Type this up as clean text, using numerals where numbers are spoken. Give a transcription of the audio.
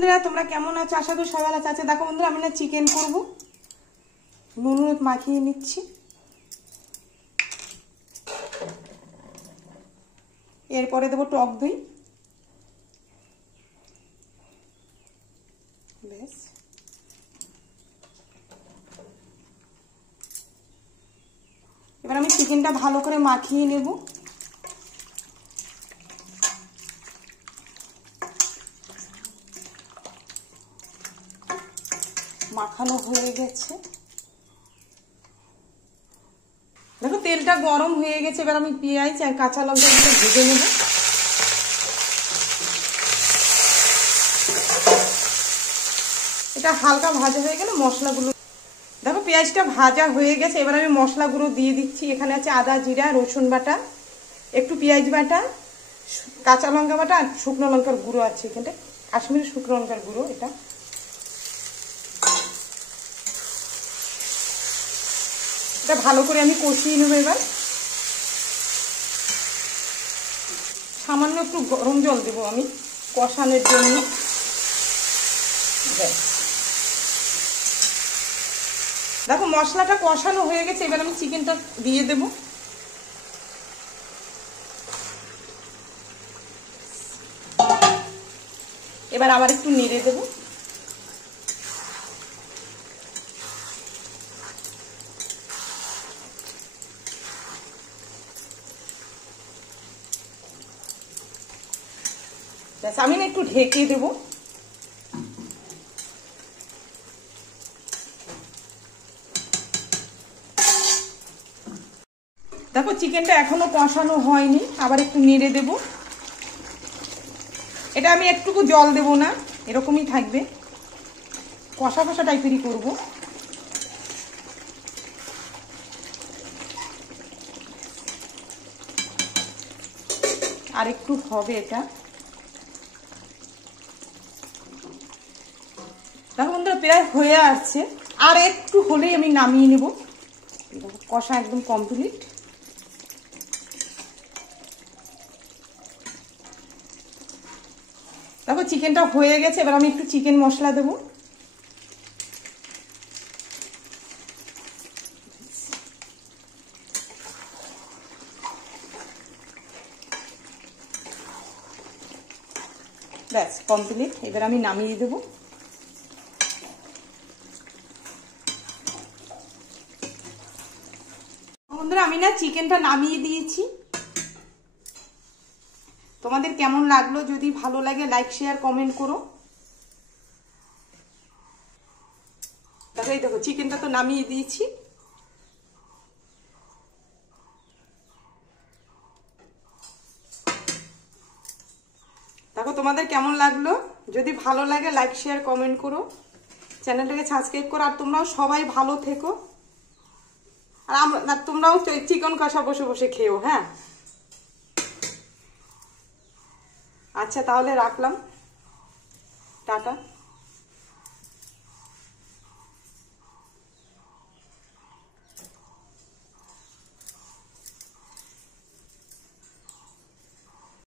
বন্ধুরা তোমরা কেমন আছো? আশা করি সবাই ভালো আছে। দেখো বন্ধুরা আমি না চিকেন করব, নুন মাখিয়ে নিচ্ছি। এরপরে দেবো টক দই। বেশ, এবার আমি চিকেনটা ভালো করে মাখিয়ে নেব। মাখানো হয়ে গেছে, দেখো তেলটা গরম হয়ে গেছে। এবার আমি পেঁয়াজ আর কাঁচা লঙ্কাগুলো ভেজে নেব। এটা হালকা ভাজা হয়ে গেলে মশলাগুলো, দেখো পেঁয়াজটা ভাজা হয়ে গেছে। এবার আমি মশলাগুলো দিয়ে দিচ্ছি। এখানে আছে আদা, জিরা, রসুন বাটা, একটু পেঁয়াজ বাটা, কাঁচা লঙ্কা বাটা আর শুকনো লঙ্কার গুঁড়ো আছে এখানে, কাশ্মীরি শুকনো লঙ্কার গুঁড়ো। এটা ভালো করে আমি কষিয়ে নেব। এবার সামান্য একটু গরম জল দেবো আমি কষানোর জন্য। দেখো মশলাটা কষানো হয়ে গেছে। এবার আমি চিকেনটা দিয়ে দেব। এবার আবার একটু নেড়ে দেবো। আমি না একটু ঢেকে দেবো। দেখো চিকেনটা এখনো কষানো হয়নি, আবার একটু নেড়ে দেব। এটা আমি একটুকু জল দেব না, এরকমই থাকবে, কষা কষা টাইপেরই করব। আর একটু হবে এটা। দেখো বন্ধুরা প্রায় হয়ে আসছে, আর একটু হলেই আমি নামিয়ে নেব। কষা একদম কমপ্লিট। দেখো চিকেনটা হয়ে গেছে। এবার আমি একটু চিকেন মশলা দেবো। ব্যাস কমপ্লিট। এবার আমি নামিয়ে দেবো। বন্ধুরা আমি না চিকেনটা নামিয়ে দিয়েছি। তোমাদের কেমন লাগলো? যদি ভালো লাগে লাইক শেয়ার কমেন্ট করো। দেখো এই দেখো চিকেনটা তো নামিয়ে দিয়েছি। দেখো তোমাদের কেমন লাগলো? যদি ভালো লাগে লাইক শেয়ার কমেন্ট করো, চ্যানেলটাকে সাবস্ক্রাইব করো। আর তোমরাও সবাই ভালো থেকো। আর তোমরাও চিকেন কষা বসে বসে খেও। হ্যাঁ, আচ্ছা তাহলে রাখলাম, টাটা।